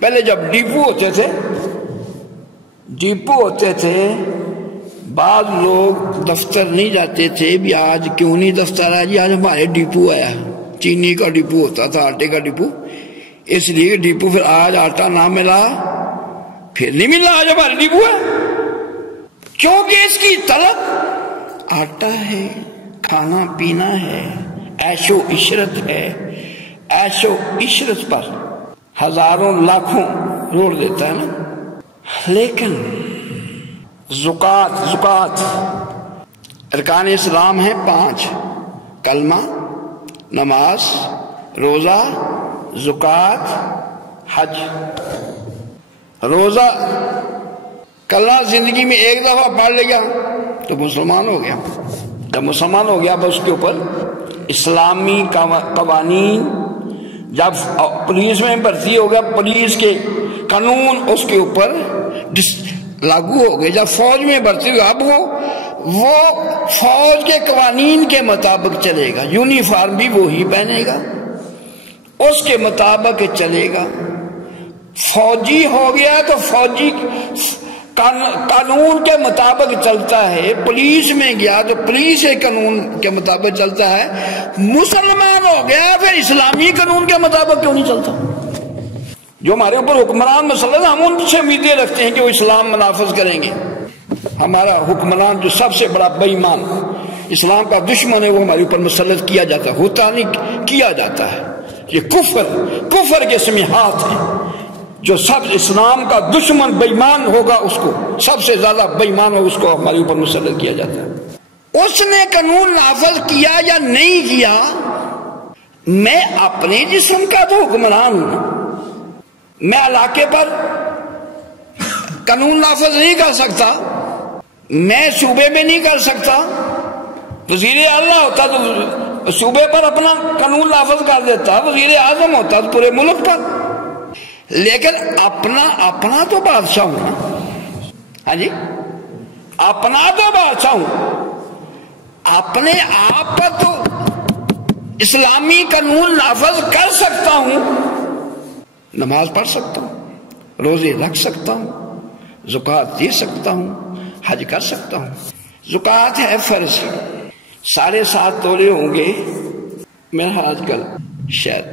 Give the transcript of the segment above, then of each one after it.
پہلے جب ڈیپو ہوتے تھے بعض لوگ دفتر نہیں جاتے تھے، بھی آج کیوں نہیں دفتر آیا جی، آج ہمارے ڈیپو آیا، چینی کا ڈیپو ہوتا تھا، آٹے کا ڈیپو، اس لیے ڈیپو پھر آج آٹا نہ ملا پھر نہیں ملا، آج ہمارے ڈیپو ہے، کیونکہ اس کی طلب آٹا ہے، کھانا پینا ہے، عیش و عشرت ہے، عیش و عشرت پر ہزاروں لاکھوں روڑ دیتا ہے نا۔ لیکن زکوٰۃ ارکان اسلام ہیں 5، کلمہ، نماز، روزہ، زکوٰۃ، حج۔ روزہ کلمہ زندگی میں ایک دفعہ پڑھ لیا تو مسلمان ہو گیا، جب مسلمان ہو گیا بس اس کے اوپر اسلامی قوانین، جب پولیس میں بھرتی ہو گیا پولیس کے قانون اس کے اوپر لاگو ہو گئے، جب فوج میں بھرتی ہوگا اب وہ فوج کے قوانین کے مطابق چلے گا، یونیفارم بھی وہی پہنے گا، اس کے مطابق چلے گا۔ فوجی ہو گیا تو فوجی قانون کے مطابق چلتا ہے، پولیس میں گیا تو پولیس کے قانون کے مطابق چلتا ہے، مسلمان ہو گیا پھر اسلامی قانون کے مطابق کیوں نہیں چلتا؟ جو ہمارے اوپر حکمران مسلط، ہم ان سے امیدیں رکھتے ہیں کہ وہ اسلام نافذ کریں گے۔ ہمارا حکمران جو سب سے بڑا بے ایمان اسلام کا دشمن ہے وہ ہمارے اوپر مسلط کیا جاتا ہے، ہوتا نہیں کیا جاتا ہے، یہ کفر کے سمیحات ہیں، جو سب اسلام کا دشمن بے ایمان ہوگا اس کو سب سے زیادہ بے ایمان ہو اس کو ہمارے اوپر مسلط کیا جاتا ہے۔ اس نے قانون نافذ کیا یا نہیں کیا، میں اپنے جسم کا تو حکمران ہوں، میں علاقے پر قانون نافذ نہیں کر سکتا، میں صوبے میں نہیں کر سکتا، وزیر اعلیٰ ہوتا تو صوبے پر اپنا قانون نافذ کر دیتا، وزیر اعظم ہوتا تو پورے ملک پر، لیکن اپنا تو بادشاہ ہوں نا، ہاں جی اپنا تو بادشاہ ہوں، اپنے آپ پر تو اسلامی قانون نافذ کر سکتا ہوں، نماز پڑھ سکتا ہوں، روزے رکھ سکتا ہوں، زکوٰۃ دے سکتا ہوں، حج کر سکتا ہوں۔ زکوٰۃ ہے فرض، 7.5 تولے ہوں گے، میرا آج کل شاید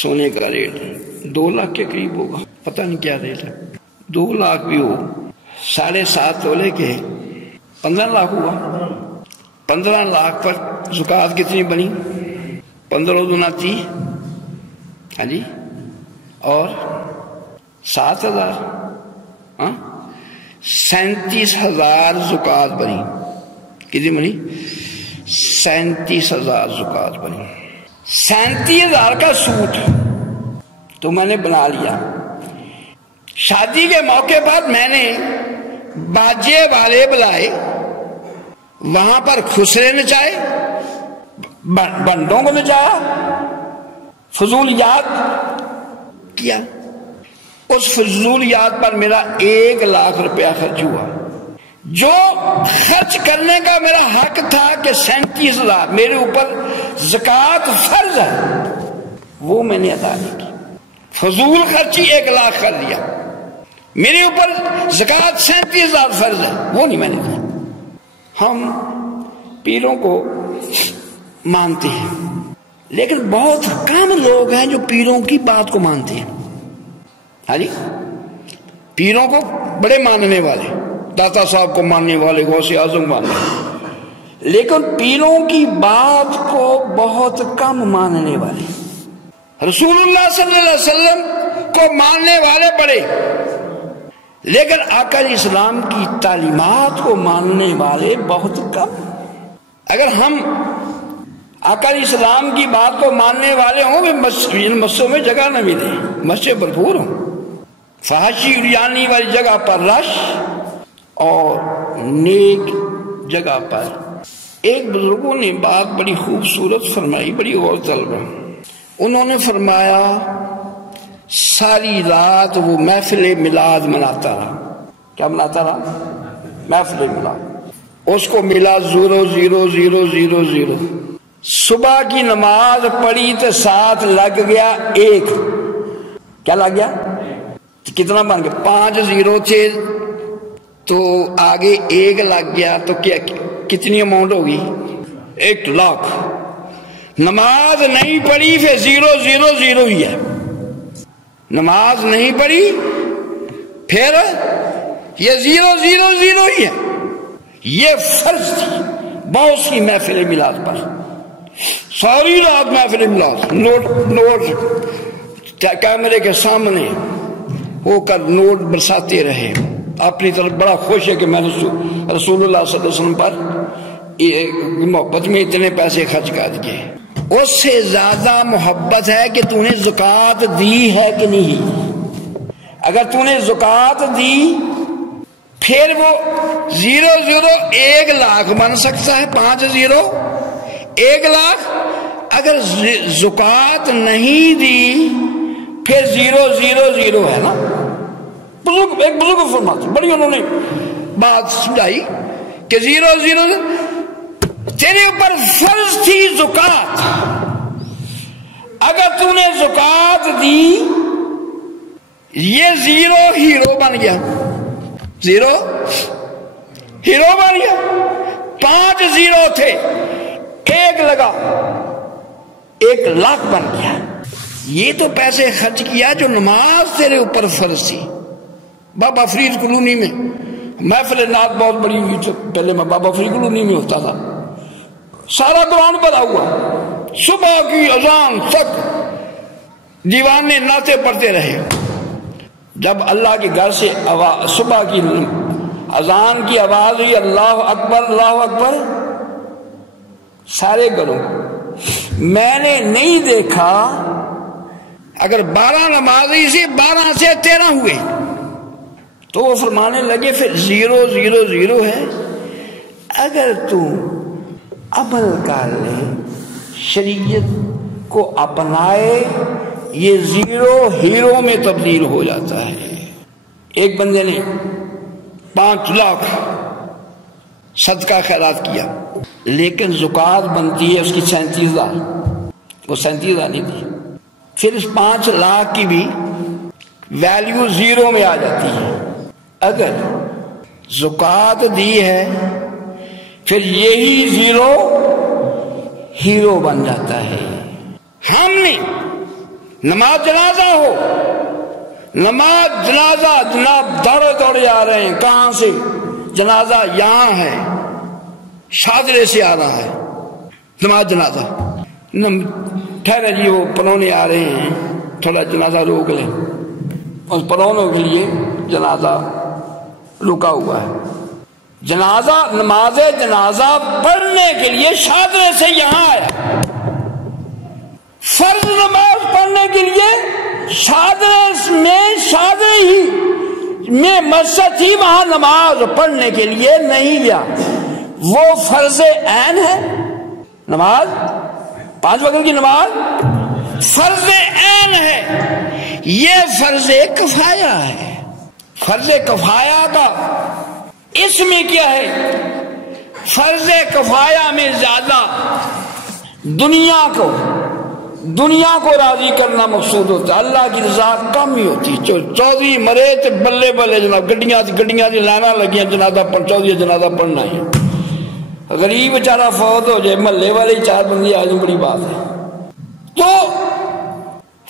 سونے کا ریٹ 2 لاکھ کے قریب ہوگا، پتہ نہیں کیا ریٹ ہے، 2 لاکھ بھی ہو، 7.5 تولے کے 15 لاکھ ہوا، 15 لاکھ پر زکوٰۃ کتنی بنی؟ 15 دنا 30، ہاں جی، اور 7,000، 37,000 زکوٰۃ بنی، کتنی بنی؟ 37,000 زکوٰۃ بنی، 37,000 کا سوٹ تو میں نے بنا لیا۔ شادی کے موقع پر میں نے باجے والے بلائے، وہاں پر خسرے نچائے، بنڈوں کو نچایا، فضولیات کیا، اس فضولیات پر میرا 1 لاکھ روپیہ خرچ ہوا، جو خرچ کرنے کا میرا حق تھا کہ 37,000 میرے اوپر زکوٰۃ فرض ہے، وہ میں نے ادا نہیں کی، فضول خرچی 1 لاکھ کر دیا، میرے اوپر زکوٰۃ 37,000 فرض ہے، وہ نہیں میں نے کی۔ ہم پیروں کو مانتے ہیں لیکن بہت کم لوگ ہیں جو پیروں کی بات کو مانتے ہیں، ہاں جی، پیروں کو بڑے ماننے والے، داتا صاحب کو ماننے والے، غوث اعظم ماننے والے، لیکن پیروں کی بات کو بہت کم ماننے والے، رسول اللہ صلی اللہ علیہ وسلم کو ماننے والے بڑے، لیکن آقا اسلام کی تعلیمات کو ماننے والے بہت کم۔ اگر ہم آقا اسلام کی بات کو ماننے والے ہوں کہ مسجدوں میں جگہ نہ ملے، مسجد بھرپور ہوں، فحاشی اریانی والی جگہ پر رش اور نیک جگہ پر۔ ایک بزرگوں نے بات بڑی خوبصورت فرمائی، بڑی غور طلب، انہوں نے فرمایا ساری رات وہ محفل میلاد مناتا رہا، کیا مناتا رہا؟ محفل میلاد، اس کو ملا 0,0,0,0,0، صبح کی نماز پڑھی تو ساتھ لگ گیا 1، کیا لگ گیا؟ کتنا بن گیا؟ 5 0 تھے تو آگے 1 لگ گیا تو کیا کتنی اماؤنٹ ہوگی؟ 1 لاکھ. نماز نہیں پڑھی پھر 0 0 0 ہی ہے. نماز نہیں پڑھی پھر یہ 0 0 0 ہی ہے. یہ فرض تھی. بہت سی محفل میلاد پر ساری رات محفل میلاد نوٹ کیمرے کے سامنے ہو کر نوٹ برساتے رہے. اپنی طرف بڑا خوش ہے کہ میں نے رسول اللہ صلی اللہ علیہ وسلم پر محبت میں اتنے پیسے خرچ کر دیے. اس سے زیادہ محبت ہے کہ تو نے زکوٰۃ دی ہے کہ نہیں. اگر تو نے زکوٰۃ دی پھر وہ 0 0 1 لاکھ بن سکتا ہے. 5 0 1 لاکھ. اگر زکوٰۃ نہیں دی پھر 0 0 0 ہے نا. ایک بزرگ فرماتے بڑی انہوں نے بات سمجھائی کہ 0 0 تیرے اوپر فرض تھی زکوٰۃ. اگر تو نے زکوٰۃ دی یہ 0 ہیرو بن گیا. 0 ہیرو بن گیا. 5 0 تھے 1 لگا 1 لاکھ بن گیا. یہ تو پیسے خرچ کیا جو نماز تیرے اوپر فرض تھی. بابا فرید کالونی میں محفل نعت بہت بڑی ہوئی تھی. پہلے میں بابا فرید کالونی میں ہوتا تھا. سارا گراؤنڈ بھرا ہوا. صبح کی اذان تک دیوانے نعتیں پڑھتے رہے. جب اللہ کے گھر سے صبح کی اذان کی آواز ہوئی اللہ اکبر اللہ اکبر سارے گھروں. میں نے نہیں دیکھا اگر 12 نمازی سے 12 سے 13 ہوئے تو وہ فرمانے لگے پھر 0 0 0 ہے. اگر تو عمل کر لے شریعت کو اپنائے یہ 0 ہیرو میں تبدیل ہو جاتا ہے. ایک بندے نے 5 لاکھ صدقہ خیرات کیا لیکن زکوٰۃ بنتی ہے اس کی 37,000. وہ 37,000 نہیں تھی. پھر اس 5 لاکھ کی بھی ویلیو 0 میں آ جاتی ہے. اگر زکوٰۃ دی ہے پھر یہی 0 ہیرو بن جاتا ہے. ہم نے نماز جنازہ ہو نماز جنازہ جناب دوڑے دوڑے آ رہے ہیں. کہاں سے؟ جنازہ یہاں ہے شادرے سے آ رہا ہے نماز جنازہ. ٹھہرے جی وہ پرونے آ رہے ہیں تھوڑا جنازہ روک لیں. اس پرونوں کے لیے جنازہ رکا ہوا ہے. جنازہ نماز جنازہ پڑھنے کے لیے شادرے سے یہاں آیا. فرض نماز پڑھنے کے لیے شادرے ہی میں مسجد تھی وہاں نماز پڑھنے کے لیے نہیں گیا. وہ فرض عین ہے. نماز 5 وقت کی نماز فرض عین ہے. یہ فرض کفایہ ہے. فرض کفایہ کا اس میں کیا ہے؟ فرض کفایہ میں زیادہ دنیا کو راضی کرنا مقصود ہوتا ہے. اللہ کی رضا کم ہی ہوتی. چودھری مرے تو بلے بلے جناب گڈیاں دی لائناں لگیاں جنازہ پڑھ چودھری جنازہ پڑھنا ہے. غریب بیچارہ فوت ہو جائے محلے والے 4 بندے آ جائیں بڑی بات ہے. تو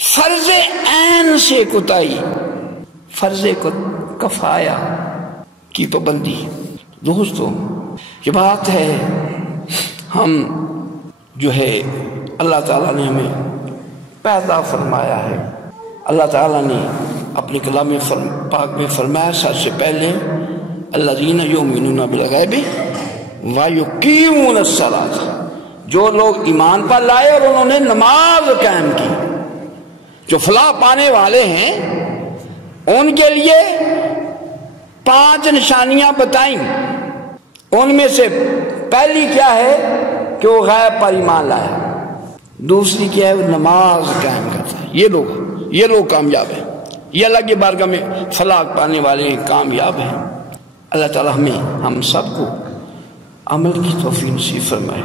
فرض عین سے کوتاہی فرض کفایہ کی پابندی. دوستو یہ بات ہے ہم جو ہے اللہ تعالیٰ نے ہمیں پیدا فرمایا ہے. اللہ تعالیٰ نے اپنے کلام پاک میں فرمایا سب سے پہلے الذین یؤمنون بالغیب ویقیمون الصلاۃ. جو لوگ ایمان پر لائے اور انہوں نے نماز قائم کی. جو فلاح پانے والے ہیں ان کے لیے 5 نشانیاں بتائیں. ان میں سے پہلی کیا ہے کہ وہ غیب پر ایمان لایا. دوسری کیا ہے وہ نماز قائم کرتا ہے. یہ لوگ کامیاب ہیں. یہ اللہ کی بارگاہ میں فلاح پانے والے کامیاب ہیں. اللہ تعالی ہم سب کو عمل کی توفیق نصیب فرمائے.